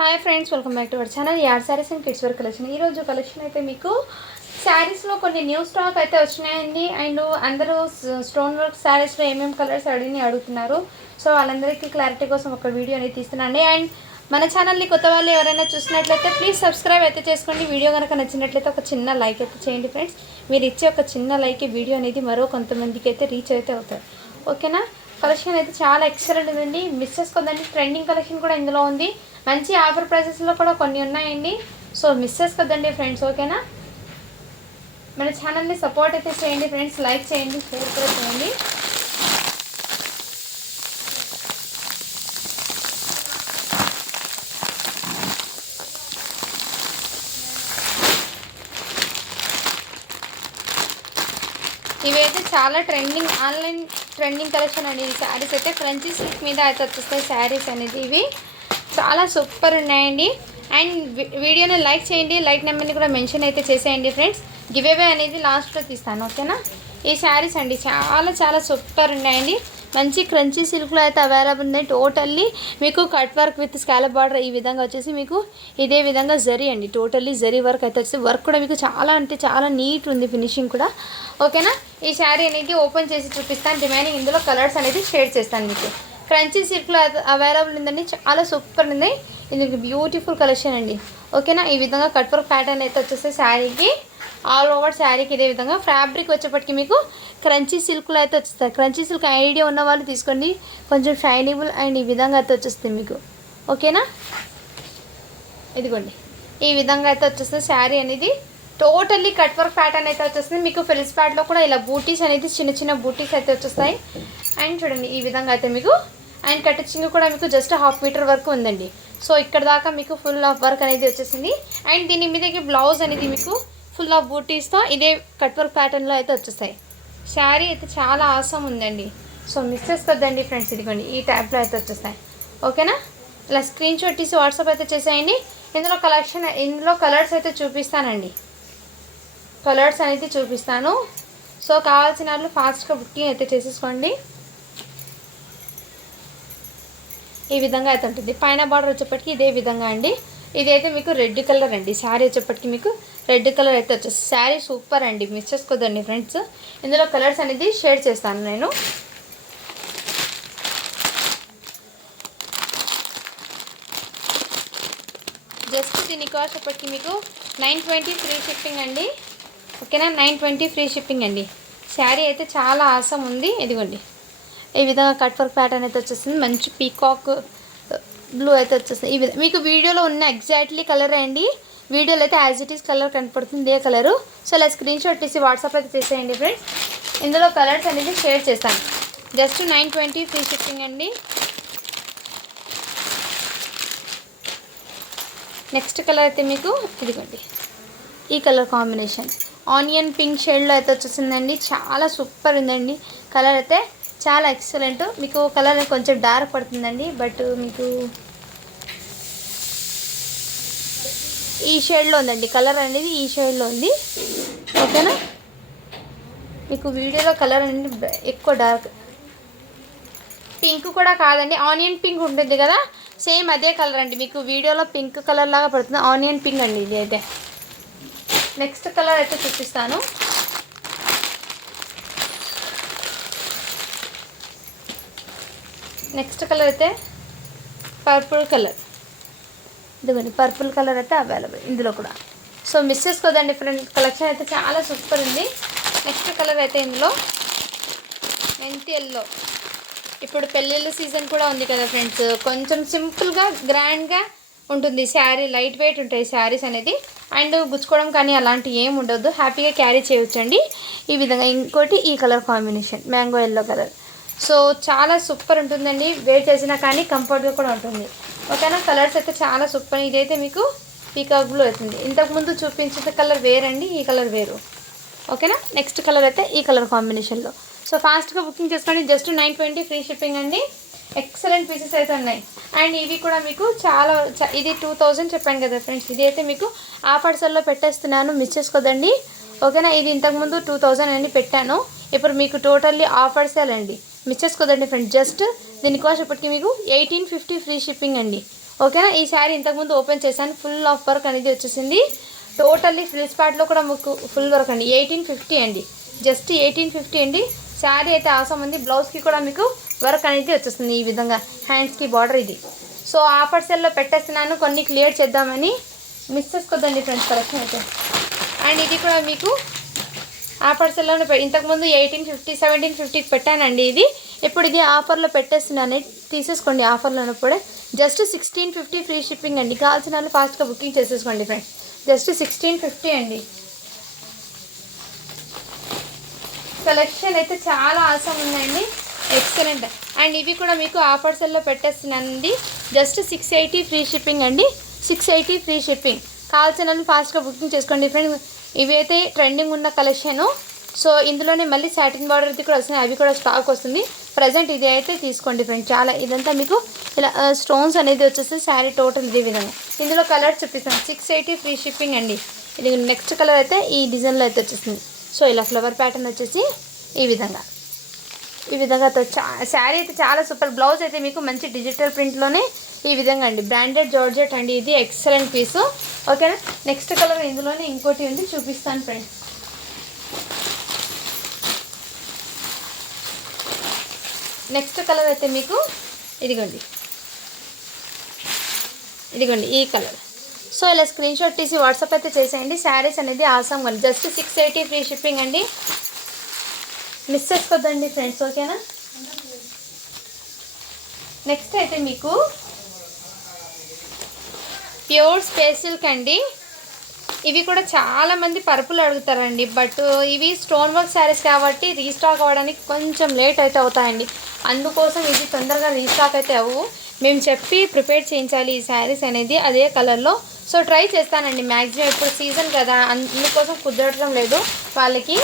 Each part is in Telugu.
Hi friends, welcome back to our channel యాడ్ saris and kids wear collection. ఈరోజు కలెక్షన్ అయితే మీకు శారీస్లో కొన్ని న్యూ స్టాక్ అయితే వచ్చినాయండి. అండ్ అందరూ స్టోన్ వర్క్ శారీస్లో ఏమేమి కలర్స్ అడుగుతున్నారు. సో వాళ్ళందరికీ క్లారిటీ కోసం ఒక వీడియో అనేది తీస్తున్నాండి. అండ్ మన ఛానల్ని కొత్త వాళ్ళు ఎవరైనా చూసినట్లయితే ప్లీజ్ సబ్స్క్రైబ్ అయితే చేసుకోండి. వీడియో కనుక నచ్చినట్లయితే ఒక చిన్న లైక్ అయితే చేయండి ఫ్రెండ్స్. మీరు ఇచ్చే ఒక చిన్న లైక్ వీడియో అనేది మరో కొంతమందికి అయితే రీచ్ అయితే అవుతారు. ఓకేనా? కలెక్షన్ అయితే చాలా ఎక్సలెంట్ ఉందండి, మిస్ చేసుకోదండి. ట్రెండింగ్ కలెక్షన్ కూడా ఇందులో ఉంది. మంచి ఆఫర్ ప్రైసెస్లో కూడా కొన్ని ఉన్నాయండి. సో మిస్ చేసుకోదండి ఫ్రెండ్స్. ఓకేనా? మన ఛానల్ని సపోర్ట్ అయితే చేయండి ఫ్రెండ్స్. లైక్ చేయండి, షేర్ కూడా చేయండి. ఇవైతే చాలా ఆన్లైన్ ట్రెండింగ్ కలెక్షన్ అండి. ఈ శారీస్ అయితే క్రంచీ సిల్క్ మీద అయితే వచ్చేస్తాయి శారీస్ అనేది. ఇవి చాలా సూపర్ ఉన్నాయండి. అండ్ వీడియోని లైక్ చేయండి, లైక్ నెంబర్ని కూడా మెన్షన్ అయితే చేసేయండి ఫ్రెండ్స్. గివ్ అవే అనేది లాస్ట్లో తీస్తాను. ఓకేనా? ఈ శారీస్ అండి చాలా సూపర్ ఉన్నాయండి. మంచి క్రంచీ సిల్క్లో అయితే అవైలబుల్ ఉంది. టోటల్లీ మీకు cut work with scallop border ఈ విధంగా వచ్చేసి మీకు ఇదే విధంగా జరీ అండి. టోటల్లీ జరీ వర్క్ అయితే వచ్చేసి వర్క్ కూడా మీకు చాలా నీట్ ఉంది, ఫినిషింగ్ కూడా. ఓకేనా? ఈ శారీ అనేది ఓపెన్ చేసి చూపిస్తాను. రిమైనింగ్ ఇందులో కలర్స్ అనేది షేర్ చేస్తాను మీకు. క్రంచీ సిల్క్లో అవైలబుల్ ఉందండి. చాలా సూపర్ ఉంది. ఇది బ్యూటిఫుల్ కలెక్షన్ అండి. ఓకేనా? ఈ విధంగా కట్ వర్క్ ప్యాటర్న్ అయితే వచ్చేసి శారీకి ఆల్ ఓవర్ శారీకి ఇదే విధంగా. ఫ్యాబ్రిక్ వచ్చేప్పటికి మీకు క్రంచీ సిల్క్లో అయితే వచ్చేస్తాయి. క్రంచీ సిల్క్ ఐడియా ఉన్న వాళ్ళు తీసుకోండి, కొంచెం షైనబుల్ అండ్ ఈ విధంగా అయితే వచ్చేస్తుంది మీకు. ఓకేనా? ఇదిగోండి, ఈ విధంగా అయితే వచ్చేస్తుంది శారీ అనేది. టోటల్లీ కట్ వర్క్ ప్యాటర్న్ అయితే వచ్చేస్తుంది మీకు. ఫెల్స్ ప్యాడ్లో కూడా ఇలా బూటీస్ అనేది చిన్న బూటీస్ అయితే వచ్చేస్తాయి. అండ్ చూడండి ఈ విధంగా అయితే మీకు. అండ్ కటింగ్ కూడా మీకు జస్ట్ 1/2 మీటర్ వరకు ఉందండి. సో ఇక్కడ దాకా మీకు ఫుల్ ఆఫ్ వర్క్ అనేది వచ్చేసింది. అండ్ దీని మీదకి బ్లౌజ్ అనేది మీకు ఫుల్ ఆఫ్ బూటీస్తో ఇదే కట్ వర్క్ ప్యాటర్న్లో అయితే వచ్చేస్తాయి. శారీ అయితే చాలా ఆసం ఉందండి. సో మిస్ చేసుకోద్దండి ఫ్రెండ్స్. ఇదిగోండి ఈ టైప్లో అయితే వచ్చేస్తాయి. ఓకేనా? ఇలా స్క్రీన్ షాట్ తీసి వాట్సాప్ అయితే చేసేయండి. ఇందులో కలర్స్ అయితే చూపిస్తానండి. కలర్స్ అనేది చూపిస్తాను. సో కావాల్సిన వాళ్ళు ఫాస్ట్గా బుకింగ్ అయితే చేసేసుకోండి. ఈ విధంగా అయితే ఉంటుంది. పైన బార్డర్ వచ్చేప్పటికి ఇదే విధంగా అండి. ఇదైతే మీకు రెడ్ కలర్ అండి. శారీ వచ్చేప్పటికి మీకు రెడ్ కలర్ అయితే వచ్చేసి శారీ సూపర్ అండి, మిస్ చేసుకోదండి ఫ్రెండ్స్. ఇందులో కలర్స్ అనేది షేర్ చేస్తాను నేను. జస్ట్ దీని కాస్ట్ వచ్చేప్పటికి మీకు 920 ఫ్రీ షిప్పింగ్ అండి. ఓకేనా? 920 ఫ్రీ షిప్పింగ్ అండి. శారీ అయితే చాలా ఆసం ఉంది. ఇదిగోండి ఈ విధంగా కట్ వర్క్ ప్యాటర్న్ అయితే వచ్చేస్తుంది. మంచి పీకాక్ బ్లూ అయితే వచ్చేస్తుంది. ఈ విధంగా మీకు వీడియోలో ఉన్న ఎగ్జాక్ట్లీ కలర్ అండి. వీడియోలో అయితే యాజ్ ఇట్ ఈస్ కలర్ కనపడుతుంది, ఇదే కలరు. సో ఇలా స్క్రీన్ షాట్ తీసి వాట్సాప్ అయితే చేసేయండి ఫ్రెండ్స్. ఇందులో కలర్స్ అనేది షేర్ చేస్తాను. జస్ట్ 920 ఫ్రీ షిప్పింగ్ అండి. నెక్స్ట్ కలర్ అయితే మీకు ఇదిగోండి ఈ కలర్ కాంబినేషన్ ఆనియన్ పింక్ షేడ్లో అయితే వచ్చేసిందండి. చాలా సూపర్ ఉందండి. కలర్ అయితే చాలా ఎక్సలెంట్. మీకు కలర్ కొంచెం డార్క్ పడుతుందండి, బట్ మీకు ఈ షేడ్లో ఉందండి. కలర్ అనేది ఈ షేడ్లో ఉంది. ఓకేనా? మీకు వీడియోలో కలర్ అనేది ఎక్కువ డార్క్ పింక్ కూడా కాదండి, ఆనియన్ పింక్ ఉంటుంది కదా, సేమ్ అదే కలర్ అండి. మీకు వీడియోలో పింక్ కలర్ లాగా పడుతుంది, ఆనియన్ పింక్ అండి ఇది అయితే. నెక్స్ట్ కలర్ అయితే చూపిస్తాను. నెక్స్ట్ కలర్ అయితే పర్పుల్ కలర్. ఇదిగోండి పర్పుల్ కలర్ అయితే అవైలబుల్ ఇందులో కూడా. సో మిస్ చేసుకోదండి ఫ్రెండ్. కలెక్షన్ అయితే చాలా సూపర్ ఉంది. నెక్స్ట్ కలర్ అయితే ఇందులో మెంతి ఎల్లో. ఇప్పుడు పెళ్ళిళ్ళ సీజన్ కూడా ఉంది కదా ఫ్రెండ్స్, కొంచెం సింపుల్గా గ్రాండ్గా ఉంటుంది శారీ. లైట్ వెయిట్ ఉంటాయి శారీస్ అనేది. అండ్ గుచ్చుకోవడం కానీ అలాంటివి ఏమి ఉండదు, హ్యాపీగా క్యారీ చేయొచ్చండి ఈ విధంగా. ఇంకోటి ఈ colour combination mango yellow colour. So చాలా సూపర్ ఉంటుందండి. వేర్ చేసినా కానీ కంఫర్ట్గా కూడా ఉంటుంది. ఓకేనా? కలర్స్ అయితే చాలా సూపర్. ఇదైతే మీకు పీకాక్ బ్లూ అవుతుంది. ఇంతకుముందు చూపించిన కలర్ వేరండి, ఈ కలర్ వేరు. ఓకేనా? నెక్స్ట్ కలర్ అయితే ఈ కలర్ కాంబినేషన్లో. సో ఫాస్ట్గా బుకింగ్ చేసుకోండి. జస్ట్ 920 ఫ్రీ షిప్పింగ్ అండి. ఎక్సలెంట్ పీసెస్ అయితే ఉన్నాయి. అండ్ ఇవి కూడా మీకు ఇది 2000 చెప్పాను కదా ఫ్రెండ్స్. ఇది అయితే మీకు ఆఫర్స్లో పెట్టేస్తున్నాను, మిస్ చేసుకోదండి. ఓకేనా? ఇది ఇంతకుముందు 2000 అని పెట్టాను, ఇప్పుడు మీకు టోటల్లీ ఆఫర్సేలండి, మిస్ చేసుకోదండి ఫ్రెండ్స్. జస్ట్ దీని కాస్ట్ ఇప్పటికి మీకు 1850 ఫ్రీ షిప్పింగ్ అండి. ఓకేనా. ఈ శారీ ఇంతకుముందు ఓపెన్ చేశాను, ఫుల్ ఆఫ్ వర్క్ అనేది వచ్చేసింది. టోటల్లీ ఫ్రిల్స్ పార్ట్లో కూడా మీకు ఫుల్ వర్క్ అండి. 1850 అండి, జస్ట్ 1850 అండి. శారీ అయితే అవసరం ఉంది. బ్లౌజ్కి కూడా మీకు వర్క్ అనేది వచ్చేస్తుంది ఈ విధంగా, హ్యాండ్స్కి బార్డర్ ఇది. సో ఆఫర్ సేల్లో పెట్టేస్తున్నాను, కొన్ని క్లియర్ చేద్దామని. మిస్ చేసుకోద్దండి ఫ్రెండ్స్ కలెక్షన్ అయితే. అండ్ ఇది కూడా మీకు ఆఫర్ సెల్లోనే ఇంతకుముందు 1850 1750కి పెట్టానండి. ఇది ఇప్పుడు ఇది ఆఫర్లో పెట్టేస్తున్నాను, తీసేసుకోండి ఆఫర్లో ఉన్నప్పుడే. జస్ట్ 1650 ఫ్రీ షిప్పింగ్ అండి. కావాల్సిన వాళ్ళు ఫాస్ట్గా బుకింగ్ చేసేసుకోండి ఫ్రెండ్స్. జస్ట్ 1650 అండి. కలెక్షన్ అయితే చాలా ఆసమ్ ఉన్నాయండి, ఎక్సలెంట్. అండ్ ఇవి కూడా మీకు ఆఫర్ సెల్లో పెట్టేస్తున్నానండి. జస్ట్ 680 ఫ్రీ షిప్పింగ్ అండి, 680 ఫ్రీ షిప్పింగ్. కావాల్సిన వాళ్ళు ఫాస్ట్గా బుకింగ్ చేసుకోండి ఫ్రెండ్స్. ఇవి అయితే ట్రెండింగ్ ఉన్న కలెక్షను. సో ఇందులోనే మళ్ళీ సాటిన్ బార్డర్ది కూడా వస్తుంది, అవి కూడా స్టాక్ వస్తుంది. ప్రజెంట్ ఇది అయితే తీసుకోండి ఫ్రెండ్స్. చాలా ఇదంతా మీకు ఇలా స్టోన్స్ అనేది వచ్చేసి శారీ టోటల్ ఇదే విధంగా. ఇందులో కలర్స్ చూపిస్తాను. 680 ఫ్రీ షిప్పింగ్ అండి. ఇది నెక్స్ట్ కలర్ అయితే ఈ డిజైన్లో అయితే వచ్చేస్తుంది. సో ఇలా ఫ్లవర్ ప్యాటర్న్ వచ్చేసి ఈ విధంగా శారీ అయితే చాలా సూపర్. బ్లౌజ్ అయితే మీకు మంచి డిజిటల్ ప్రింట్లోనే ఈ విధంగా అండి, బ్రాండెడ్ జార్జెట్ అండి. ఇది ఎక్సలెంట్ పీసు. ఓకేనా. నెక్స్ట్ కలర్ ఇందులోనే ఇంకోటి ఉంది, చూపిస్తాను ఫ్రెండ్స్. నెక్స్ట్ కలర్ అయితే మీకు ఇదిగోండి ఈ కలర్. సో ఇలా స్క్రీన్ షాట్ తీసి వాట్సాప్ అయితే చేసేయండి. శారీస్ అనేది ఆసమ్ గా, జస్ట్ 680 ఫ్రీ షిప్పింగ్ అండి. మిస్ చేసుకోద్దండి ఫ్రెండ్స్, ఓకేనా. నెక్స్ట్ అయితే మీకు ప్యూర్ స్పేస్ సిల్క్ అండి. ఇవి కూడా చాలామంది పర్పుల్ అడుగుతారండి, బట్ ఇవి స్టోన్ వర్క్ శారీస్ కాబట్టి రీస్టాక్ అవ్వడానికి కొంచెం లేట్ అయితే అవుతాయండి. అందుకోసం ఇది తొందరగా రీస్టాక్ అయితే అవ్వు. మేము చెప్పి ప్రిపేర్ చేయించాలి ఈ శారీస్ అనేది అదే కలర్లో. సో ట్రై చేస్తానండి మ్యాక్సిమం. ఇప్పుడు సీజన్ కదా, అందుకోసం కుదరడం లేదు. వాళ్ళకి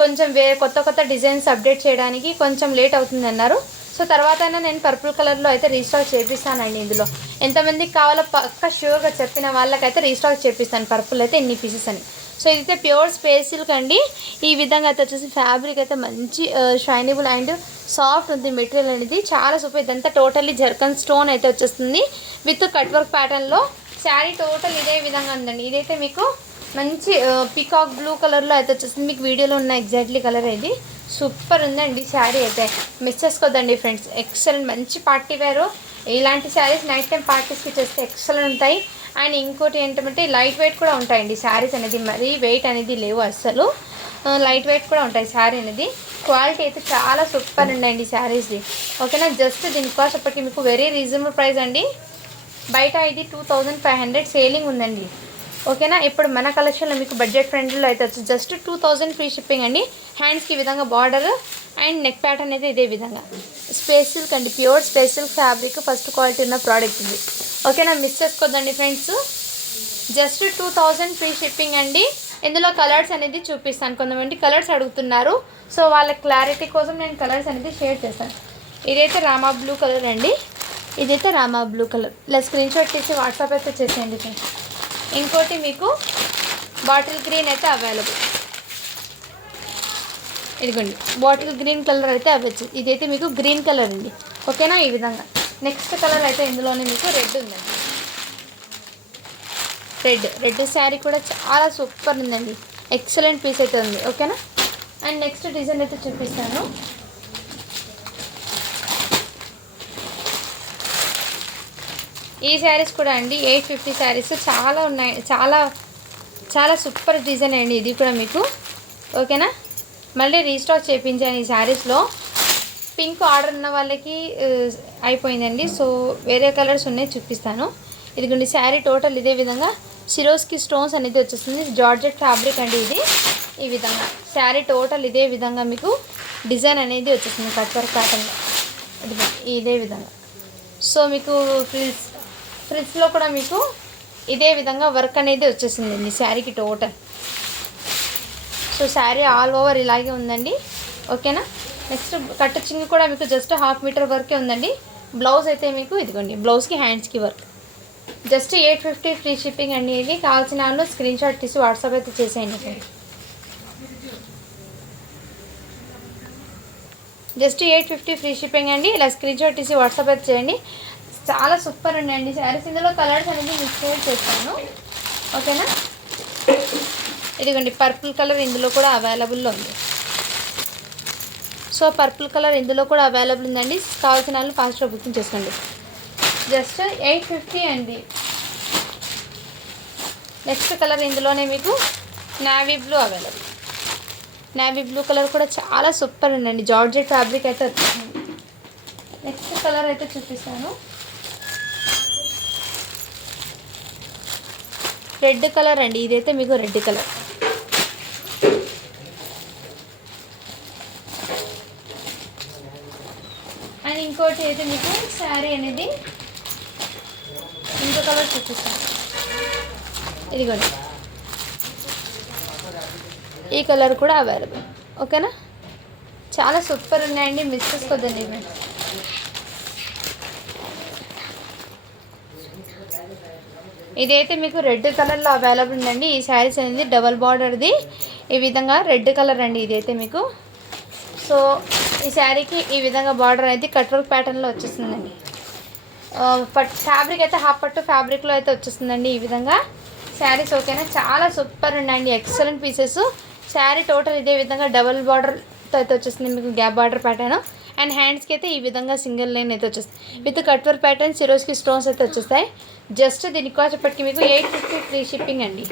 కొంచెం కొత్త డిజైన్స్ అప్డేట్ చేయడానికి కొంచెం లేట్ అవుతుంది అన్నారు. సో తర్వాత నేను పర్పుల్ కలర్లో అయితే రీస్టాక్ చేపిస్తానండి. ఇందులో ఎంతమందికి కావాలో పక్క ష్యూర్గా చెప్పిన వాళ్ళకైతే రీస్టాక్ చేపిస్తాను. పర్పుల్ అయితే ఇన్ని పీసెస్ అని. సో ఇదైతే ప్యూర్ స్పేస్ సిల్క్ అండి. ఈ విధంగా అయితే వచ్చేసి ఫ్యాబ్రిక్ అయితే మంచి షైనబుల్ అండ్ సాఫ్ట్ ఉంది మెటీరియల్ అనేది, చాలా సూపర్. ఇదంతా టోటల్లీ జర్కన్ స్టోన్ అయితే వచ్చేస్తుంది విత్ కట్ వర్క్ ప్యాటర్న్లో. శారీ టోటల్ ఇదే విధంగా ఉందండి. ఇదైతే మీకు మంచి పీకాక్ బ్లూ కలర్లో అయితే వచ్చేస్తుంది. మీకు వీడియోలో ఉన్న ఎగ్జాక్ట్లీ కలర్ ఇది. సూపర్ ఉందండి శారీ అయితే, మిస్ చేసుకోద్దండి ఫ్రెండ్స్. ఎక్సలెంట్, మంచి పార్టీ వేరు. ఇలాంటి శారీస్ నైట్ టైం పార్టీస్కి చేస్తే ఎక్సలెంట్ ఉంటాయి. అండ్ ఇంకోటి ఏంటంటే లైట్ వెయిట్ కూడా ఉంటాయండి శారీస్ అనేది, మరీ వెయిట్ అనేది లేవు అస్సలు, లైట్ వెయిట్ కూడా ఉంటాయి శారీ అనేది. క్వాలిటీ అయితే చాలా సూపర్ ఉందండి శారీస్ది, ఓకేనా. జస్ట్ దీని కాస్ట్ అప్పటికి మీకు వెరీ రీజనబుల్ ప్రైస్ అండి. బయట ఇది 2500 సేలింగ్ ఉందండి, ఓకేనా. ఇప్పుడు మన కలెక్షన్లో మీకు బడ్జెట్ ఫ్రెండ్లో అయితే వచ్చి జస్ట్ 2000 ఫ్రీ షిప్పింగ్ అండి. హ్యాండ్స్కి ఈ విధంగా బార్డర్ అండ్ నెక్ ప్యాటర్న్ అయితే ఇదే విధంగా. స్పేస్ సిల్క్ అండి, pure space silk fabric, first quality ఉన్న ప్రోడక్ట్ ఇది, ఓకేనా. మిస్ చేసుకోద్దండి ఫ్రెండ్స్. జస్ట్ 2000 ఫ్రీ షిప్పింగ్ అండి. ఇందులో కలర్స్ అనేది చూపిస్తాను, కొంతమంది కలర్స్ అడుగుతున్నారు. సో వాళ్ళ క్లారిటీ కోసం నేను కలర్స్ అనేది షేర్ చేస్తాను. ఇదైతే రామా బ్లూ కలర్ అండి, ఇదైతే రామా బ్లూ కలర్. ఇలా స్క్రీన్ షాట్ తీసి వాట్సాప్ అయితే చేసేయండి ఫ్రెండ్స్. ఇంకోటి మీకు బాటిల్ గ్రీన్ అయితే అవైలబుల్, ఇదిగోండి బాటిల్ గ్రీన్ కలర్ అయితే అవ్వచ్చు. ఇదైతే మీకు గ్రీన్ కలర్ అండి, ఓకేనా. ఈ విధంగా నెక్స్ట్ కలర్ అయితే ఇందులోనే మీకు రెడ్ ఉందండి. రెడ్ శారీ కూడా చాలా సూపర్ ఉందండి, ఎక్సలెంట్ పీస్ అయితే ఉంది, ఓకేనా. అండ్ నెక్స్ట్ డిజైన్ అయితే చూపిస్తాను. ఈ శారీస్ కూడా అండి 850 శారీస్ చాలా ఉన్నాయి, చాలా సూపర్ డిజైన్ అండి ఇది కూడా మీకు, ఓకేనా. మళ్ళీ రీస్టాక్ చేయించాను ఈ శారీస్లో. పింక్ ఆర్డర్ ఉన్న వాళ్ళకి అయిపోయిందండి. సో వేరే కలర్స్ ఉన్నాయి, చూపిస్తాను. ఇదిగోండి శారీ టోటల్ ఇదే విధంగా సిరోస్కి స్టోన్స్ అనేది వచ్చేస్తుంది. జార్జెట్ ఫ్యాబ్రిక్ అండి ఇది. ఈ విధంగా శారీ టోటల్ ఇదే విధంగా మీకు డిజైన్ అనేది వచ్చేస్తుంది కట్ వర్క్ ప్యాటర్న్లో, ఇదే విధంగా. సో మీకు ఫ్రిల్స్లో కూడా మీకు ఇదే విధంగా వర్క్ అనేది వచ్చేసిందండి శారీకి total. So sari all over ఇలాగే ఉందండి, ఓకేనా. నెక్స్ట్ కట్ చింగ్ కూడా మీకు జస్ట్ 1/2 మీటర్ వరకే ఉందండి. బ్లౌజ్ అయితే మీకు ఇదిగోండి, బ్లౌజ్కి హ్యాండ్స్కి వర్క్. జస్ట్ 850 ఫ్రీ షిప్పింగ్ అండి. ఇది కావాల్సిన వాళ్ళు స్క్రీన్ షాట్ తీసి వాట్సాప్ అయితే చేసేయండి. జస్ట్ 850 ఫ్రీ షిప్పింగ్ అండి. ఇలా స్క్రీన్ షాట్ తీసి వాట్సాప్ అయితే చేయండి. చాలా సూపర్ ఉన్నాయండి శారీస్. ఇందులో కలర్స్ అనేది మిక్స్ చేస్తాను, ఓకేనా. ఇదిగోండి పర్పుల్ కలర్ ఇందులో కూడా అవైలబుల్లో ఉంది. సో పర్పుల్ కలర్ ఇందులో కూడా అవైలబుల్ ఉందండి. కావాల్సిన వాళ్ళు ఫాస్ట్గా బుకింగ్ చేసుకోండి. జస్ట్ 850 అండి. నెక్స్ట్ కలర్ ఇందులోనే మీకు navy blue available. Navy blue colour కూడా చాలా సూపర్ ఉందండి. జార్జెట్ ఫ్యాబ్రిక్ అయితే వచ్చింది. నెక్స్ట్ కలర్ అయితే చూపిస్తాను. రెడ్ కలర్ అండి. ఇదైతే మీకు రెడ్ కలర్. అండ్ ఇంకోటి అయితే మీకు శారీ అనేది ఇంకో కలర్ చూపిస్తాను. ఇదిగోండి ఈ కలర్ కూడా అవైలబుల్, ఓకేనా. చాలా సూపర్ ఉన్నాయండి, మిస్ చేసుకోవద్దండి ఇవన్నీ. ఇదైతే మీకు రెడ్ కలర్లో అవైలబుల్ ఉందండి. ఈ శారీస్ అనేది డబల్ బార్డర్ది, ఈ విధంగా రెడ్ కలర్ అండి ఇదైతే మీకు. సో ఈ శారీకి ఈ విధంగా బార్డర్ అయితే కట్ వర్క్ ప్యాటర్న్లో వచ్చేస్తుందండి. ఫ్యాబ్రిక్ అయితే హాఫ్ పట్టు ఫ్యాబ్రిక్లో అయితే వచ్చేస్తుందండి ఈ విధంగా శారీస్, ఓకేనా. చాలా సూపర్ ఉన్నాయండి, ఎక్సలెంట్ పీసెస్. శారీ టోటల్ ఇదే విధంగా డబల్ బార్డర్తో అయితే వచ్చేస్తుంది మీకు, గ్యాప్ బార్డర్ ప్యాటర్న్. అండ్ హ్యాండ్స్కి అయితే ఈ విధంగా సింగిల్ లైన్ అయితే వచ్చేస్తుంది with cut work pattern. Swarovski stones అయితే వచ్చేస్తాయి. జస్ట్ దీని కాస్ట్ ఇప్పటికి మీకు 850 ఫ్రీ షిప్పింగ్ అండి.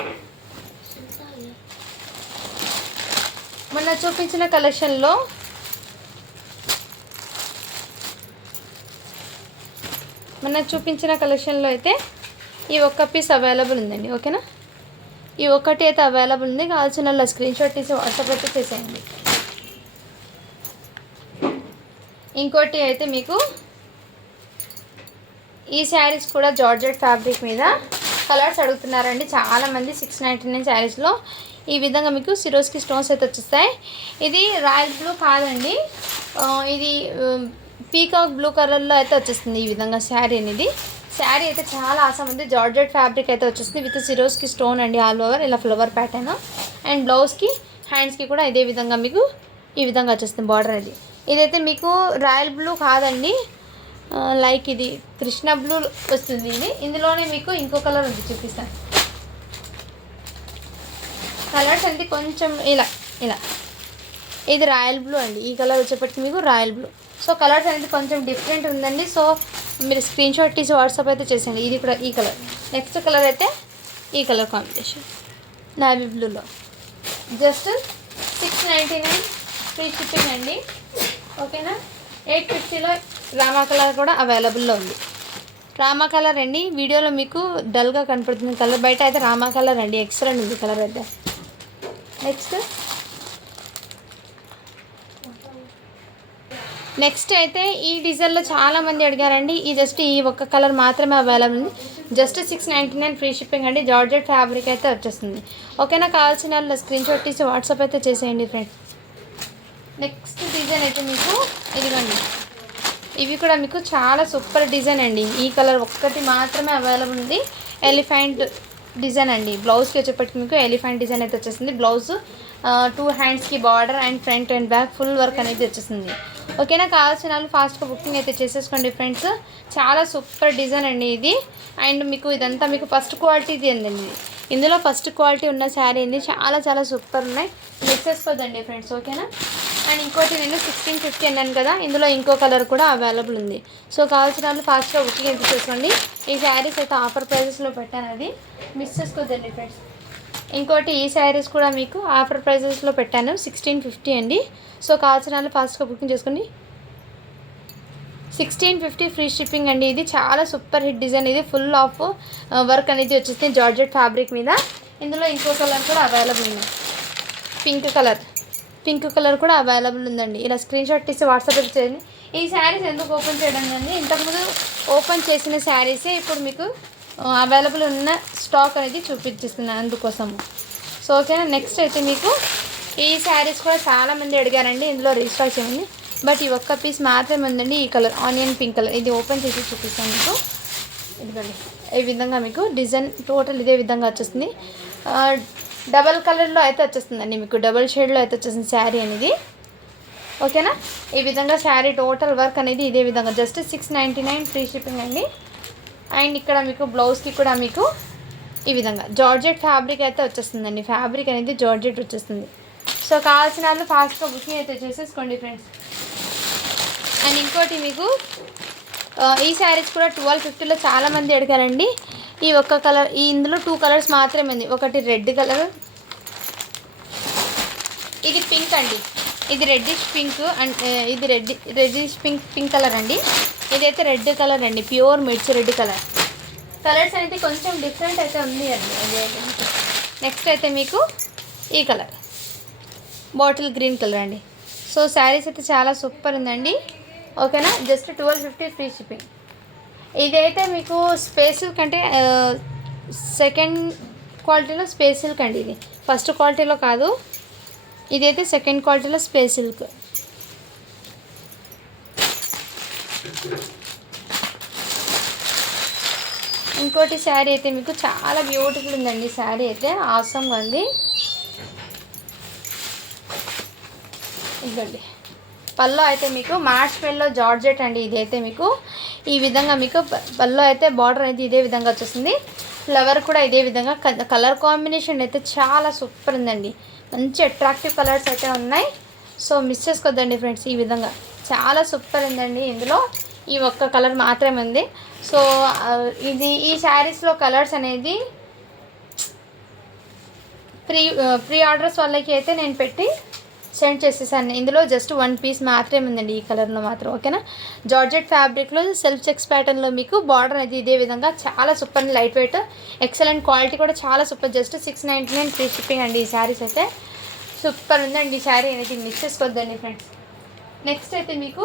మొన్న చూపించిన కలెక్షన్లో అయితే ఈ ఒక్క పీస్ అవైలబుల్ ఉందండి, ఓకేనా. ఈ ఒక్కటి అయితే అవైలబుల్ ఉంది. కావాల్సిన వాళ్ళ స్క్రీన్ షాట్ తీసి వాట్సాప్ అయితే చేసేయండి. ఇంకోటి అయితే మీకు ఈ శారీస్ కూడా జార్జెట్ ఫ్యాబ్రిక్ మీద కలర్స్ అడుగుతున్నారండి చాలామంది. 699 శారీస్లో ఈ విధంగా మీకు సిరోస్కి స్టోన్స్ అయితే వచ్చేస్తాయి. ఇది రాయల్ బ్లూ కాదండి, ఇది పీకాక్ బ్లూ కలర్లో అయితే వచ్చేస్తుంది ఈ విధంగా శారీ అనేది. శారీ అయితే చాలా ఆసం ఉంది. జార్జెట్ ఫ్యాబ్రిక్ అయితే వచ్చేస్తుంది విత్ సిరోస్కి స్టోన్ అండి ఆల్ ఓవర్ ఇలా ఫ్లవర్ ప్యాటర్న్. అండ్ బ్లౌజ్కి హ్యాండ్స్కి కూడా ఇదే విధంగా మీకు ఈ విధంగా వచ్చేస్తుంది బార్డర్ అది. ఇదైతే మీకు రాయల్ బ్లూ కాదండి, లైక్ ఇది కృష్ణ బ్లూ వస్తుంది ఇది. ఇందులోనే మీకు ఇంకో కలర్ ఉంది, చూపిస్తాను. కలర్స్ అంటే కొంచెం ఇలా ఇలా ఇది రాయల్ బ్లూ అండి. ఈ కలర్ వచ్చేప్పటికి మీకు రాయల్ బ్లూ. సో కలర్స్ అనేది కొంచెం డిఫరెంట్ ఉందండి. సో మీరు స్క్రీన్ షాట్ తీసి వాట్సాప్ అయితే చేసేయండి. ఇది కూడా ఈ కలర్. నెక్స్ట్ కలర్ అయితే ఈ కలర్ కాంబినేషన్ నావీ బ్లూలో. జస్ట్ 699 ఫ్రీ షిప్పింగ్ అండి, ఓకేనా. 850లో రామా కలర్ కూడా అవైలబుల్లో ఉంది. రామా కలర్ అండి, వీడియోలో మీకు డల్గా కనపడుతుంది కలర్, బయట అయితే రామా కలర్ అండి, ఎక్సలెంట్ ఉంది కలర్ అయితే. నెక్స్ట్ అయితే ఈ డిజైన్లో చాలామంది అడిగారండి. ఈ జస్ట్ ఈ ఒక్క కలర్ మాత్రమే అవైలబుల్ ఉంది. జస్ట్ 699 ఫ్రీ షిప్పింగ్ అండి. జార్జెట్ ఫ్యాబ్రిక్ అయితే వచ్చేస్తుంది, ఓకేనా. కావాల్సిన వాళ్ళు స్క్రీన్ షాట్ తీసి వాట్సాప్ అయితే చేసేయండి ఫ్రెండ్స్. నెక్స్ట్ డిజైన్ అయితే మీకు ఇదిగోండి, ఇవి కూడా మీకు చాలా సూపర్ డిజైన్ అండి. ఈ కలర్ ఒక్కటి మాత్రమే అవైలబుల్ ఉంది. ఎలిఫెంట్ డిజైన్ అండి. బ్లౌజ్కి వచ్చేప్పటికి మీకు ఎలిఫెంట్ డిజైన్ అయితే వచ్చేస్తుంది. బ్లౌజ్ 2 హ్యాండ్స్కి border and front and back full work అనేది వచ్చేస్తుంది, ఓకేనా. కావాల్సిన వాళ్ళు ఫాస్ట్గా బుకింగ్ అయితే చేసేసుకోండి ఫ్రెండ్స్. చాలా సూపర్ డిజైన్ అండి ఇది. అండ్ మీకు ఇదంతా మీకు ఫస్ట్ క్వాలిటీది అండి. ఇందులో ఫస్ట్ క్వాలిటీ ఉన్న శారీ అండి. చాలా చాలా సూపర్ ఉన్నాయి, మిస్ చేసుకోవద్దండి ఫ్రెండ్స్, ఓకేనా. అండ్ ఇంకోటి నేను 1650 అన్నాను కదా, ఇందులో ఇంకో కలర్ కూడా అవైలబుల్ ఉంది. సో కావాల్సిన వాళ్ళు ఫాస్ట్గా బుకింగ్ అయితే చేసుకోండి. ఈ శారీస్ అయితే ఆఫర్ ప్రైజెస్లో పెట్టాను, అది మిస్ చేసుకోవద్దండి ఫ్రెండ్స్. ఇంకోటి ఈ శారీస్ కూడా మీకు ఆఫర్ ప్రైజెస్లో పెట్టాను, 1650 అండి. సో కావాల్సిన వాళ్ళు ఫాస్ట్గా బుకింగ్ చేసుకోండి. 1650 ఫ్రీ షిప్పింగ్ అండి. ఇది చాలా సూపర్ హిట్ డిజైన్. ఇది ఫుల్ ఆఫ్ వర్క్ అనేది వచ్చేస్తుంది జార్జెట్ ఫ్యాబ్రిక్ మీద. ఇందులో ఇంకో కలర్ కూడా అవైలబుల్ ఉంది, పింక్ కలర్ కూడా అవైలబుల్ ఉందండి. ఇలా స్క్రీన్ షాట్ తీసి వాట్సాప్ చేయండి. ఈ శారీస్ ఎందుకు ఓపెన్ చేయడం కానీ ఇంతకుముందు ఓపెన్ చేసిన శారీసే ఇప్పుడు మీకు అవైలబుల్ ఉన్న స్టాక్ అనేది చూపించేస్తున్నాను అందుకోసము. సో ఓకేనా. నెక్స్ట్ అయితే మీకు ఈ శారీస్ కూడా చాలామంది అడిగారండి, ఇందులో రీస్టాక్ చేయండి. బట్ ఈ ఒక్క పీస్ మాత్రమే ఉందండి. ఈ కలర్ ఆనియన్ పింక్ కలర్, ఇది ఓపెన్ చేసి చూపిస్తాను మీకు. ఇదిగోండి ఈ విధంగా మీకు డిజైన్ టోటల్ ఇదే విధంగా వచ్చేస్తుంది. డబల్ కలర్లో అయితే వచ్చేస్తుందండి మీకు, డబల్ షేడ్లో అయితే వచ్చేస్తుంది శారీ అనేది, ఓకేనా. ఈ విధంగా శారీ టోటల్ వర్క్ అనేది ఇదే విధంగా జస్ట్ 699 ఫ్రీ షిప్పింగ్ అండి. అండ్ ఇక్కడ మీకు బ్లౌజ్కి కూడా మీకు ఈ విధంగా జార్జెట్ ఫ్యాబ్రిక్ అయితే వచ్చేస్తుందండి. ఫ్యాబ్రిక్ అనేది జార్జెట్ వచ్చేస్తుంది. సో కావాల్సిన వాళ్ళు ఫాస్ట్గా బుకింగ్ అయితే చేసేసుకోండి ఫ్రెండ్స్. అండ్ ఇంకోటి మీకు ఈ శారీస్ కూడా 1250లో చాలామంది అడిగారండి. ఈ ఒక్క కలర్, ఇందులో 2 కలర్స్ మాత్రమే ఉంది. ఒకటి రెడ్ కలర్, ఇది పింక్ అండి. ఇది రెడ్డిష్ పింక్ అండ్ ఇది రెడ్డిష్ పింక్ కలర్ అండి. ఇదైతే రెడ్ కలర్ అండి, ప్యూర్ మిర్చి రెడ్ కలర్. కలర్స్ అనేది కొంచెం డిఫరెంట్ అయితే ఉంది అండి. నెక్స్ట్ అయితే మీకు ఈ కలర్ బాటిల్ గ్రీన్ కలర్ అండి. సో శారీస్ అయితే చాలా సూపర్ ఉందండి. ఓకేనా, జస్ట్ 1250 ఫ్రీ షిప్పింగ్. ఇదైతే మీకు స్పేస్ సిల్క్ అంటే సెకండ్ క్వాలిటీలో స్పేస్ సిల్క్ అండి. ఇది ఫస్ట్ క్వాలిటీలో కాదు, ఇదైతే సెకండ్ క్వాలిటీలో స్పేస్ సిల్క్. ఇంకోటి శారీ అయితే మీకు చాలా బ్యూటిఫుల్ ఉందండి. శారీ అయితే ఆసంగా ఉంది. ఇదండి పల్లో అయితే మీకు మ్యాచ్ పెల్లో జార్జెట్ అండి. ఇదైతే మీకు ఈ విధంగా మీకు పల్లో అయితే బార్డర్ అయితే ఇదే విధంగా వచ్చేస్తుంది. ఫ్లవర్ కూడా ఇదే విధంగా. కలర్ కాంబినేషన్ అయితే చాలా సూపర్ ఉందండి. మంచి అట్రాక్టివ్ కలర్స్ అయితే ఉన్నాయి. సో మిస్ చేసుకోవద్దండి ఫ్రెండ్స్. ఈ విధంగా చాలా సూపర్ ఉందండి. ఇందులో ఈ ఒక్క కలర్ మాత్రమే ఉంది. సో ఈ శారీస్లో కలర్స్ అనేది ప్రీ ఆర్డర్స్ వాళ్ళకి అయితే నేను పెట్టి సెండ్ చేసేసాను. ఇందులో జస్ట్ 1 పీస్ మాత్రమే ఉందండి ఈ కలర్లో మాత్రం. ఓకేనా, జార్జెట్ ఫ్యాబ్రిక్లో సెల్ఫ్ చెక్స్ ప్యాటర్న్లో మీకు బార్డర్ అనేది ఇదే విధంగా చాలా super, light weight, excellent quality కూడా చాలా సూపర్. జస్ట్ 699 ఫ్రీ షిప్పింగ్ అండి. ఈ శారీస్ అయితే సూపర్ ఉందండి. ఈ శారీ అనేది మిస్ చేసుకోవద్దండి ఫ్రెండ్స్. నెక్స్ట్ అయితే మీకు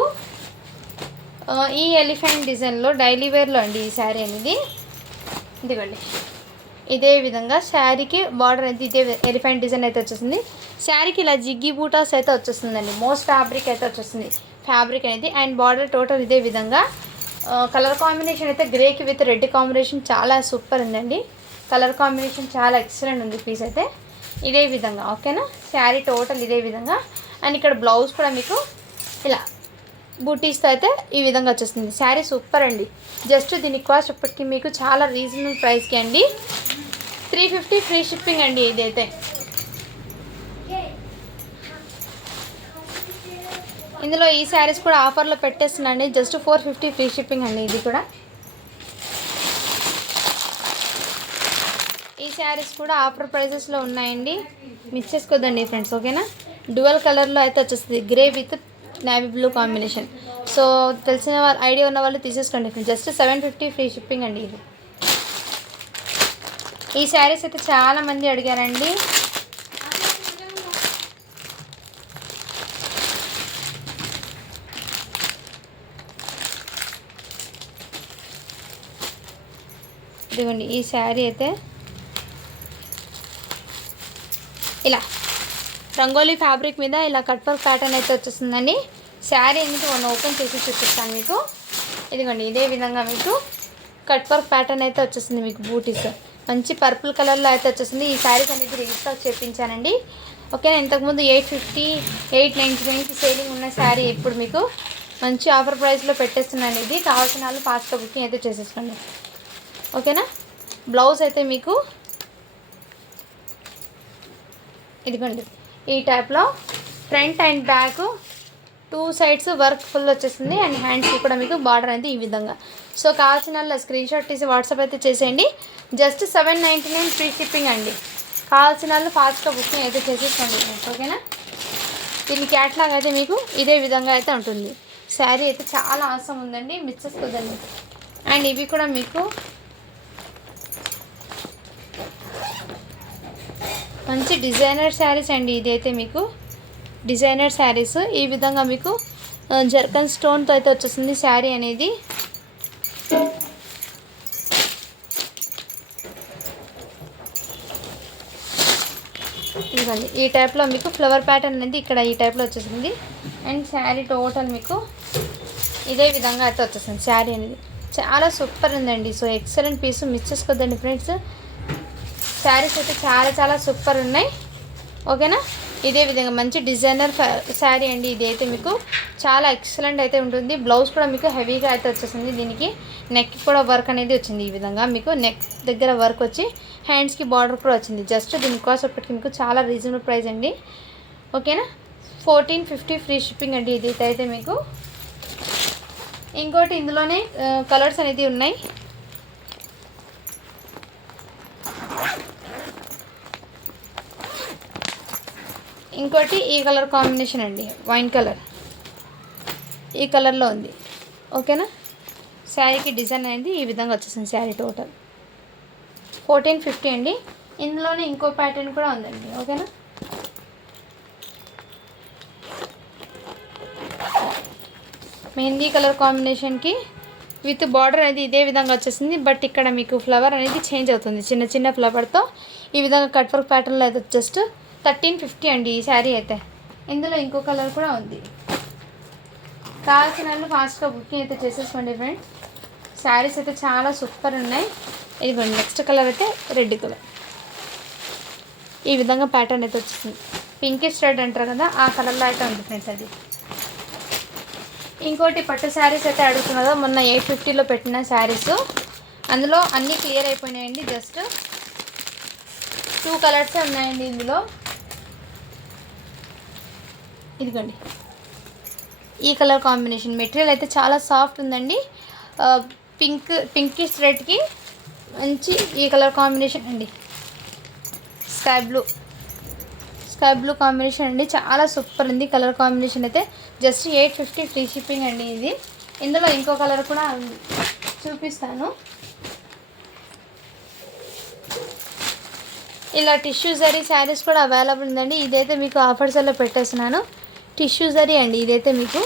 ఈ ఎలిఫెంట్ డిజైన్లో డైలీ వేర్లో అండి ఈ శారీ అనేది. ఇదిగోండి ఇదే విధంగా శారీకి బార్డర్ అయితే ఇదే ఎలిఫెంట్ డిజైన్ అయితే వచ్చేసింది. శారీకి ఇలా జిగ్గి బూటాస్ అయితే వచ్చేస్తుందండి. మోస్ట్ ఫ్యాబ్రిక్ అయితే వచ్చేస్తుంది ఫ్యాబ్రిక్ అనేది. అండ్ బార్డర్ టోటల్ ఇదే విధంగా. కలర్ కాంబినేషన్ అయితే గ్రేకి విత్ రెడ్ కాంబినేషన్ చాలా సూపర్ ఉందండి. కలర్ కాంబినేషన్ చాలా ఎక్సలెంట్ ఉంది పీస్ అయితే ఇదే విధంగా. ఓకేనా, శారీ టోటల్ ఇదే విధంగా. అండ్ ఇక్కడ బ్లౌజ్ కూడా మీకు ఇలా బూటీస్తో అయితే ఈ విధంగా వచ్చేస్తుంది. శారీ సూపర్ అండి. జస్ట్ దీని కాస్ట్ ఇప్పటికి మీకు చాలా రీజనబుల్ ప్రైస్కి అండి. 350 ఫ్రీ షిప్పింగ్ అండి. ఇదైతే ఇందులో ఈ శారీస్ కూడా ఆఫర్లో పెట్టేస్తున్నాండి. జస్ట్ 450 ఫ్రీ షిప్పింగ్ అండి. ఇది కూడా ఈ శారీస్ కూడా ఆఫర్ ప్రైజెస్లో ఉన్నాయండి. మిస్ చేసుకోవద్దండి ఫ్రెండ్స్. ఓకేనా, డ్యువల్ కలర్లో అయితే వచ్చేస్తుంది. Grey with navy blue combination. So తెలిసిన వాళ్ళు, ఐడియా ఉన్న వాళ్ళు తీసేసుకోండి. జస్ట్ 750 ఫ్రీ షిప్పింగ్ అండి. ఇది ఈ శారీస్ అయితే చాలామంది అడిగారండి. ఇదిగోండి ఈ శారీ అయితే ఇలా రంగోలీ ఫ్యాబ్రిక్ మీద ఇలా కట్ వర్క్ ప్యాటర్న్ అయితే వచ్చేస్తుందండి. శారీ అనేది ఓపెన్ చేసి చూపిస్తాను మీకు. ఇదిగోండి ఇదే విధంగా మీకు కట్ వర్క్ ప్యాటర్న్ అయితే వచ్చేస్తుంది. మీకు బూటీస్ మంచి పర్పుల్ కలర్లో అయితే వచ్చేసింది. ఈ శారీస్ అనేది రీస్టాక్ చేయించానండి. ఓకే, ఇంతకుముందు 850, 899 సేలింగ్ ఉన్న శారీ ఇప్పుడు మీకు మంచి ఆఫర్ ప్రైస్లో పెట్టేస్తున్నాను. ఇది కావాల్సిన వాళ్ళు ఫాస్ట్గా బుకింగ్ అయితే చేసేసుకోండి. ఓకేనా, బ్లౌజ్ అయితే మీకు ఇదిగోండి ఈ టైప్లో front and back 2 sides work full వచ్చేసింది. అండ్ హ్యాండ్స్కి కూడా మీకు బార్డర్ అనేది ఈ విధంగా. సో కావాల్సిన వాళ్ళు స్క్రీన్ షాట్ తీసి వాట్సాప్ అయితే చేసేయండి. జస్ట్ 799 ఫ్రీ షిప్పింగ్ అండి. కావాల్సిన వాళ్ళు ఫాస్ట్గా బుకింగ్ అయితే చేసేసుకోండి. ఓకేనా, దీని క్యాట్లాగ్ అయితే మీకు ఇదే విధంగా అయితే ఉంటుంది. శారీ అయితే చాలా అవసరం ఉందండి, మిస్ చేసుకోదండి. అండ్ ఇవి కూడా మీకు మంచి డిజైనర్ శారీస్ అండి. ఇదైతే మీకు డిజైనర్ శారీస్ ఈ విధంగా మీకు జర్కన్ స్టోన్తో అయితే వచ్చేసింది శారీ అనేది. ఇదిగోండి ఈ టైప్లో మీకు ఫ్లవర్ ప్యాటర్న్ అనేది ఇక్కడ ఈ టైప్లో వచ్చేసింది. అండ్ శారీ టోటల్ మీకు ఇదే విధంగా అయితే వచ్చేసింది. శారీ అనేది చాలా సూపర్ ఉందండి. సో ఎక్సలెంట్ పీస్, మిస్ చేసుకోవద్దండి ఫ్రెండ్స్. శారీస్ అయితే చాలా చాలా సూపర్ ఉన్నాయి. ఓకేనా, ఇదే విధంగా మంచి డిజైనర్ శారీ అండి. ఇది అయితే మీకు చాలా ఎక్సలెంట్ అయితే ఉంటుంది. బ్లౌజ్ కూడా మీకు హెవీగా అయితే వచ్చేసింది. దీనికి నెక్ కూడా వర్క్ అనేది వచ్చింది. ఈ విధంగా మీకు నెక్ దగ్గర వర్క్ వచ్చి హ్యాండ్స్కి బార్డర్ కూడా వచ్చింది. జస్ట్ దీని కాస్ట్ ఒకటికి మీకు చాలా రీజనబుల్ ప్రైస్ అండి. ఓకేనా, 1450 ఫ్రీ షిప్పింగ్ అండి. ఇది అయితే మీకు ఇంకోటి ఇందులోనే కలర్స్ అనేది ఉన్నాయి. ఇంకోటి ఈ కలర్ కాంబినేషన్ అండి, వైన్ కలర్ ఈ కలర్లో ఉంది. ఓకేనా, శారీకి డిజైన్ అనేది ఈ విధంగా వచ్చేసింది. శారీ టోటల్ 1450 అండి. ఇందులోనే ఇంకో ప్యాటర్న్ కూడా ఉందండి. ఓకేనా, మెహందీ కలర్ కాంబినేషన్కి విత్ బార్డర్ అనేది ఇదే విధంగా వచ్చేసింది. బట్ ఇక్కడ మీకు ఫ్లవర్ అనేది చేంజ్ అవుతుంది. చిన్న చిన్న ఫ్లవర్తో ఈ విధంగా కట్ వర్క్ ప్యాటర్న్లో అయితే జస్ట్ 1350 అండి ఈ శారీ అయితే. ఇందులో ఇంకో కలర్ కూడా ఉంది. కావాల్సిన వాళ్ళు ఫాస్ట్గా బుకింగ్ అయితే చేసేసుకోండి ఫ్రెండ్స్. శారీస్ అయితే చాలా సూపర్ ఉన్నాయి. ఇదిగోండి, నెక్స్ట్ కలర్ అయితే రెడ్ కలర్. ఈ విధంగా ప్యాటర్న్ అయితే వచ్చింది. పింకిష్ రెడ్ అంటారు కదా, ఆ కలర్లో అయితే ఉంది ఫ్రెండ్స్. అది ఇంకోటి పట్టు శారీస్ అయితే అడుగుతున్నదో, మొన్న 850లో పెట్టిన శారీస్, అందులో అన్నీ క్లియర్ అయిపోయినాయండి. జస్ట్ 2 కలర్సే ఉన్నాయండి ఇందులో. ఇదిగోండి, ఈ కలర్ కాంబినేషన్. మెటీరియల్ అయితే చాలా సాఫ్ట్ ఉందండి. పింకిష్ రెడ్కి మంచి ఈ కలర్ కాంబినేషన్ అండి. స్కై బ్లూ కాంబినేషన్ అండి. చాలా సూపర్ ఉంది కలర్ కాంబినేషన్ అయితే. జస్ట్ 850 ఫ్రీ షిప్పింగ్ అండి ఇది. ఇందులో ఇంకో కలర్ కూడా ఉంది, చూపిస్తాను. ఇలా టిష్యూ జరీ శారీస్ కూడా అవైలబుల్ ఉందండి. ఇదైతే మీకు ఆఫర్స్లో పెట్టేస్తున్నాను. టిష్యూ జరీ అండి. ఇదైతే మీకు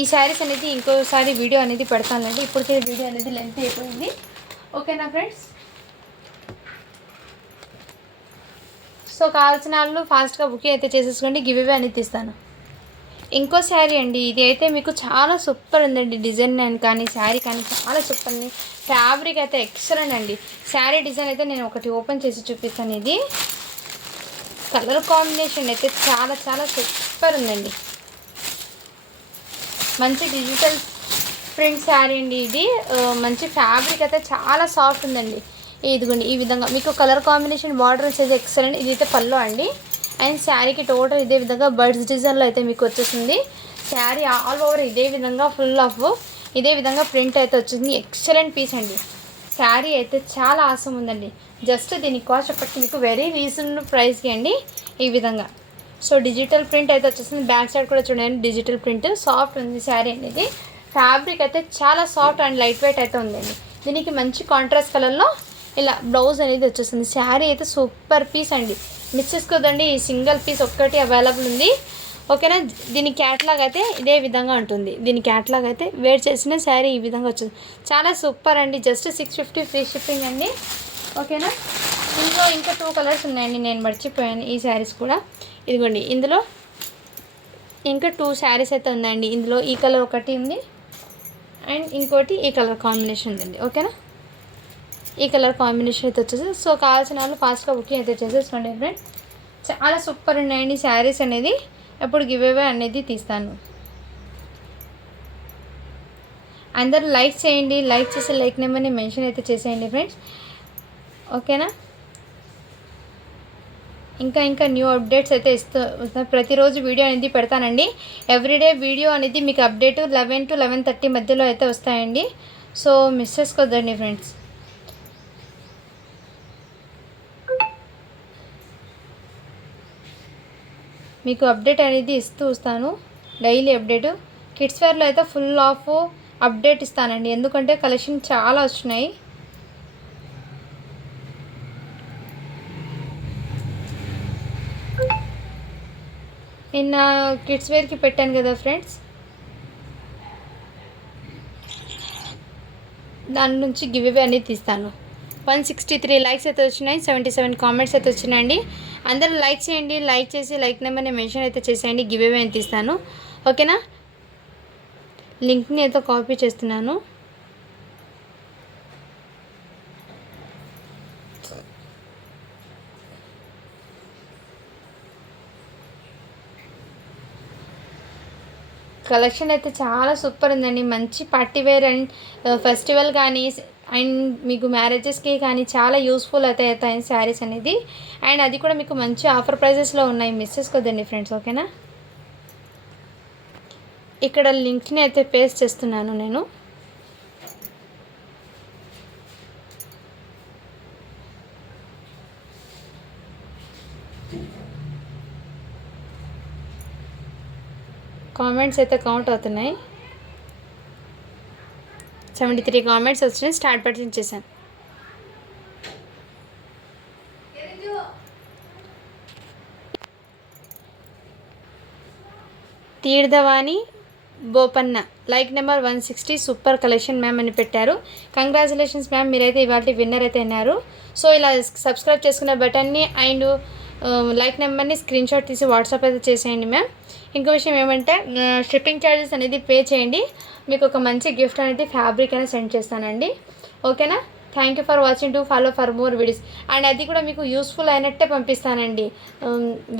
ఈ శారీస్ అనేది ఇంకోసారి వీడియో అనేది పెడతానండి. ఇప్పటికే వీడియో అనేది లెంత్ అయిపోయింది. ఓకేనా ఫ్రెండ్స్, సో కావాల్సిన వాళ్ళు ఫాస్ట్గా బుకింగ్ అయితే చేసేసుకోండి. గివ్ అవే అనేది తీస్తాను. ఇంకో శారీ అండి. ఇది అయితే మీకు చాలా సూపర్ ఉందండి. డిజైన్ కానీ శారీ కానీ చాలా సూపర్ ఉంది. ఫ్యాబ్రిక్ అయితే ఎక్సలెంట్ అండి. శారీ డిజైన్ అయితే నేను ఒకటి ఓపెన్ చేసి చూపిస్తాను. ఇది కలర్ కాంబినేషన్ అయితే చాలా చాలా సూపర్ ఉందండి. మంచి డిజిటల్ ప్రింట్ శారీ అండి ఇది. మంచి ఫ్యాబ్రిక్ అయితే చాలా సాఫ్ట్ ఉందండి. ఇదిగోండి, ఈ విధంగా మీకు కలర్ కాంబినేషన్ బార్డర్ వచ్చేది ఎక్సలెంట్. ఇది అయితే పళ్ళు అండి. అండ్ శారీకి టోటల్ ఇదే విధంగా బర్డ్స్ డిజైన్లో అయితే మీకు వచ్చేసింది. శారీ ఆల్ ఓవర్ ఇదే విధంగా ఫుల్ ఆఫ్ ఇదే విధంగా ప్రింట్ అయితే వచ్చింది. ఎక్సలెంట్ పీస్ అండి. శారీ అయితే చాలా ఆసం ఉందండి. జస్ట్ దీని కాస్ట్ ఒకటి మీకు వెరీ రీజనబుల్ ప్రైస్కి అండి. ఈ విధంగా సో డిజిటల్ ప్రింట్ అయితే వచ్చేసింది. బ్యాక్ సైడ్ కూడా చూడండి, డిజిటల్ ప్రింట్ సాఫ్ట్ ఉంది శారీ అనేది. ఫ్యాబ్రిక్ అయితే చాలా సాఫ్ట్ అండ్ లైట్ వెయిట్ అయితే ఉందండి. దీనికి మంచి కాంట్రాస్ట్ కలర్లో ఇలా బ్లౌజ్ అనేది వచ్చేసింది. శారీ అయితే సూపర్ పీస్ అండి. మిస్ చేసుకోదండి. ఈ సింగిల్ పీస్ ఒక్కటి అవైలబుల్ ఉంది. ఓకేనా, దీని క్యాట్లాగ్ అయితే ఇదే విధంగా ఉంటుంది. దీని క్యాట్లాగ్ అయితే వేర్ చేసిన శారీ ఈ విధంగా వచ్చింది. చాలా సూపర్ అండి. జస్ట్ 650 ఫ్రీ షిప్పింగ్ అండి. ఓకేనా, ఇందులో ఇంకా 2 కలర్స్ ఉన్నాయండి, నేను మర్చిపోయాను ఈ శారీస్ కూడా. ఇదిగోండి, ఇందులో ఇంకా 2 శారీస్ అయితే ఉందండి. ఇందులో ఈ కలర్ ఒకటి ఉంది అండ్ ఇంకోటి ఈ కలర్ కాంబినేషన్ ఉందండి. ఓకేనా, ఈ కలర్ కాంబినేషన్ అయితే వచ్చేసి. సో కావాల్సిన వాళ్ళు ఫాస్ట్గా బుకింగ్ అయితే చేసేసుకోండి ఫ్రెండ్. చాలా సూపర్ ఉన్నాయండి శారీస్ అనేది. ఎప్పుడు గివ్ అవే అనేది తీస్తాను. అందరూ లైక్ చేయండి. లైక్ చేసి లైక్ నెంబర్ని మెన్షన్ అయితే చేసేయండి ఫ్రెండ్స్. ఓకేనా, ఇంకా న్యూ అప్డేట్స్ అయితే ప్రతిరోజు వీడియో అనేది పెడతానండి. ఎవ్రీడే వీడియో అనేది మీకు అప్డేట్ 11 to 11:30 మధ్యలో అయితే వస్తాయండి. సో మిస్ చేసుకోవద్దండి ఫ్రెండ్స్. మీకు అప్డేట్ అనేది ఇస్తూ వస్తాను, డైలీ అప్డేట్. కిడ్స్ వేర్లో అయితే ఫుల్ ఆఫ్ అప్డేట్ ఇస్తానండి, ఎందుకంటే కలెక్షన్ చాలా వచ్చినాయి. నిన్న కిడ్స్ వేర్కి పెట్టాను కదా ఫ్రెండ్స్, దాని నుంచి గివ్ అవే అనేది తీస్తాను. 163 లైక్స్ అయితే వచ్చినాయి, 77 కామెంట్స్ అయితే వచ్చినాయండి. అందరూ లైక్ చేయండి. లైక్ చేసి లైక్ నెంబర్ని మెన్షన్ అయితే చేసేయండి. గివ్ అవే అని తీస్తాను. ఓకేనా, లింక్ని అయితే కాపీ చేస్తున్నాను. కలెక్షన్ అయితే చాలా సూపర్ ఉందండి. మంచి పార్టీ వేర్ అండ్ ఫెస్టివల్ కానీ అండ్ మీకు మ్యారేజెస్కి కానీ చాలా యూస్ఫుల్ అయితే అవుతాయి శారీస్ అనేది. అండ్ అది కూడా మీకు మంచి ఆఫర్ ప్రైజెస్లో ఉన్నాయి, మిస్ చేసుకోదండి ఫ్రెండ్స్. ఓకేనా, ఇక్కడ లింక్ని అయితే పేస్ట్ చేస్తున్నాను నేను. కామెంట్స్ అయితే కౌంట్ అవుతున్నాయి. 73 కామెంట్స్ వచ్చినాయి. స్టార్ట్ బటన్ చేశాను. Theerthavani Bopanna like number 160 super collection ma'am అని పెట్టారు. కంగ్రాచులేషన్స్ మ్యామ్, మీరైతే ఇవాళ విన్నర్ అయితే అన్నారు. సో ఇలా సబ్స్క్రైబ్ చేసుకున్న బటన్ని అండ్ లైక్ నెంబర్ని స్క్రీన్ షాట్ తీసి వాట్సాప్ అయితే చేసేయండి మ్యామ్. ఇంకో విషయం ఏమంటే షిప్పింగ్ ఛార్జెస్ అనేది పే చేయండి, మీకు ఒక మంచి గిఫ్ట్ అనేది ఫ్యాబ్రిక్ అనేది సెండ్ చేస్తానండి. ఓకేనా, thank you for watching. To follow for more videos. And అది కూడా మీకు యూస్ఫుల్ అయినట్టే పంపిస్తానండి,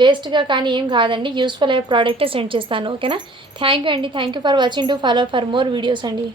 వేస్ట్గా కానీ ఏం కాదండి, యూస్ఫుల్ అయ్యే ప్రోడక్టే సెండ్ చేస్తాను. ఓకేనా, థ్యాంక్ యూ అండి. Thank you for watching. To follow for more videos అండి.